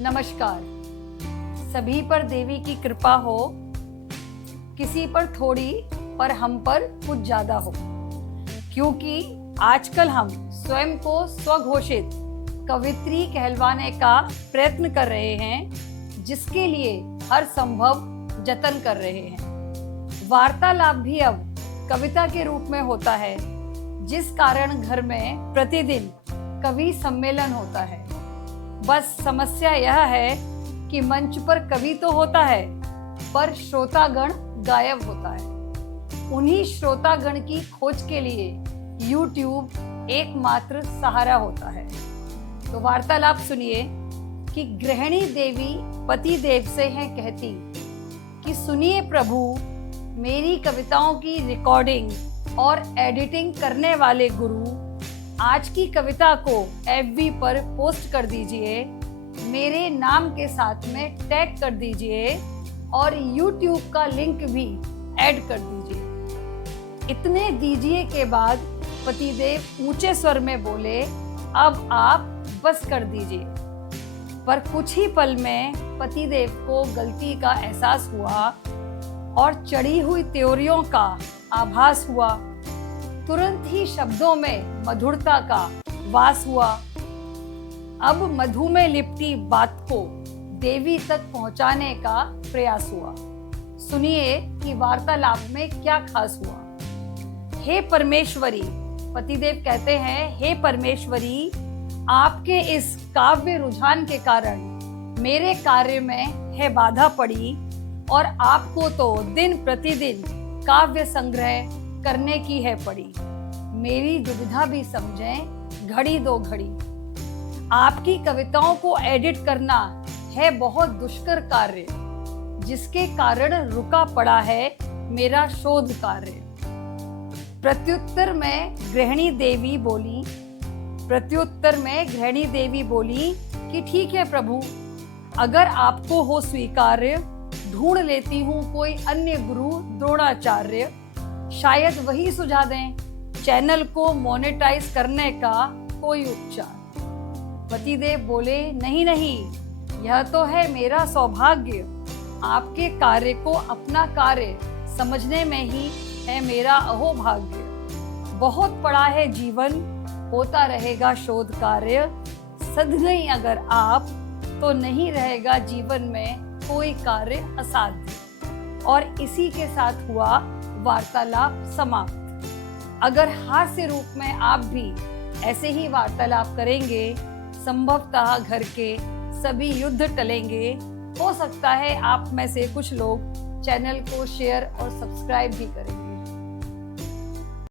नमस्कार। सभी पर देवी की कृपा हो, किसी पर थोड़ी पर हम पर कुछ ज्यादा हो, क्योंकि आजकल हम स्वयं को स्वघोषित कवित्री कहलवाने का प्रयत्न कर रहे हैं, जिसके लिए हर संभव जतन कर रहे हैं। वार्तालाप भी अब कविता के रूप में होता है, जिस कारण घर में प्रतिदिन कवि सम्मेलन होता है। बस समस्या यह है कि मंच पर कवि तो होता है, पर श्रोतागण गायब होता है। उन्हीं श्रोतागण की खोज के लिए YouTube एकमात्र सहारा होता है। तो वार्तालाप सुनिए कि गृहिणी देवी पति देव से हैं कहती कि सुनिए प्रभु, मेरी कविताओं की रिकॉर्डिंग और एडिटिंग करने वाले गुरु, आज की कविता को FB पर पोस्ट कर दीजिए, मेरे नाम के साथ में टैग कर दीजिए और YouTube का लिंक भी ऐड कर दीजिए। इतने दीजिए के बाद पतिदेव ऊंचे स्वर में बोले, अब आप बस कर दीजिए। पर कुछ ही पल में पतिदेव को गलती का एहसास हुआ और चढ़ी हुई त्योरियों का आभास हुआ। तुरंत ही शब्दों में मधुरता का वास हुआ। अब मधु में लिपटी बात को देवी तक पहुंचाने का प्रयास हुआ। सुनिए कि वार्तालाप में क्या खास हुआ। हे परमेश्वरी, पतिदेव कहते हैं, हे परमेश्वरी, आपके इस काव्य रुझान के कारण मेरे कार्य में है बाधा पड़ी और आपको तो दिन प्रतिदिन काव्य संग्रह करने की है पड़ी। मेरी दुविधा भी समझें घड़ी दो घड़ी। आपकी कविताओं को एडिट करना है बहुत दुष्कर कार्य, जिसके कारण रुका पड़ा है मेरा शोध कार्य। प्रत्युत्तर में गृहिणी देवी बोली कि ठीक है प्रभु, अगर आपको हो स्वीकार्य, ढूंढ लेती हूँ कोई अन्य गुरु द्रोणाचार्य, शायद वही सुझा दें चैनल को मोनेटाइज करने का कोई उपचार। पतिदेव बोले, नहीं नहीं, यह तो है मेरा सौभाग्य, आपके कार्य को अपना कार्य समझने में ही है मेरा अहोभाग्य। बहुत पड़ा है जीवन, होता रहेगा शोध कार्य, सध गई अगर आप तो नहीं रहेगा जीवन में कोई कार्य असाध्य। और इसी के साथ हुआ वार्तालाप समाप्त। अगर हास्य रूप में आप भी ऐसे ही वार्तालाप करेंगे, संभवतः घर के सभी युद्ध टलेंगे। हो सकता है आप में से कुछ लोग चैनल को शेयर और सब्सक्राइब भी करेंगे।